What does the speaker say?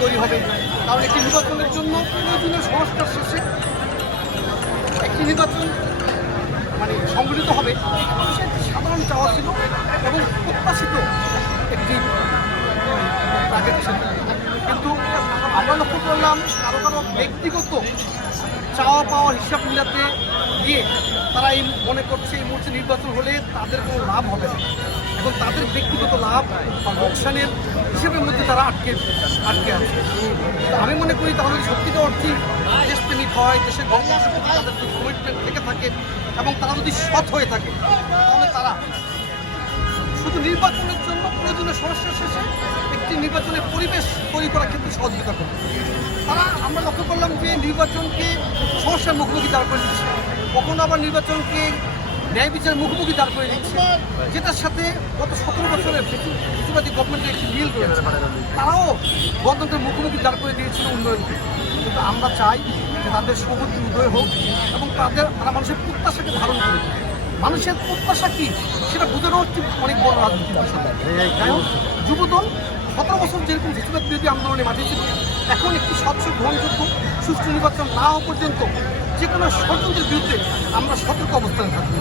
তৈরি হবে। কারণ একটি নির্বাচনের জন্য প্রয়োজনীয় সংস্কার শেষে একটি নির্বাচন সংগঠিত হবে, মানুষের একটি সাধারণ চাওয়া ছিল এবং প্রত্যাশিত একটি টার্গেট ছিল। কিন্তু আমরা লক্ষ্য করলাম কারো কারো ব্যক্তিগত চাওয়া পাওয়ার হিসাব মিলাতে গিয়ে তারা এই মনে করছে এই মুহূর্তে নির্বাচন হলে তাদের কোনো লাভ হবে না। এখন তাদের ব্যক্তিগত লাভ বা লোকসানের হিসেবের মধ্যে তারা আটকে আছে। আমি মনে করি তাহলে সত্যিকার অর্থে দেশপ্রেমিক হয়, দেশের গণতন্ত্রের প্রতি তাদের যদি কমিটমেন্ট থেকে থাকে এবং তারা যদি সৎ হয়ে থাকে, তাহলে তারা শুধু নির্বাচনের জন্য প্রয়োজনীয় সমস্যার শেষে একটি নির্বাচনের পরিবেশ তৈরি করার ক্ষেত্রে সহযোগিতা করবে। তারা আমরা লক্ষ্য করলাম যে নির্বাচনকে সমস্যার মুখোমুখি দাঁড় করে দিচ্ছে, কখনো আবার নির্বাচনকে ন্যায় বিচারের মুখোমুখি দাঁড় করে দিচ্ছে, যেটার সাথে গত 17 বছরের ফেসিবাদী গভর্নমেন্টের একটি মিল রয়েছে। তারাও গণতন্ত্রের মুখোমুখি দাঁড় করে দিয়েছিল উন্নয়নকে। কিন্তু আমরা চাই যে তাদের সমুদ্র উদয় হোক এবং তারা মানুষের প্রত্যাশাকে ধারণ করে। মানুষের প্রত্যাশা কি সেটা বোঝানো হচ্ছে অনেক বড় রাজনীতির বিষয়। কারণ যুবদল 17 বছর যেরকম ফেসিবাদ বিরোধী আন্দোলনে মাঝে ছিল, এখন একটি স্বচ্ছ গ্রহণযোগ্য সুষ্ঠু নির্বাচন না হওয়া পর্যন্ত যে কোনো ষড়যন্ত্রের বিরুদ্ধে আমরা সতর্ক অবস্থানে থাকবো।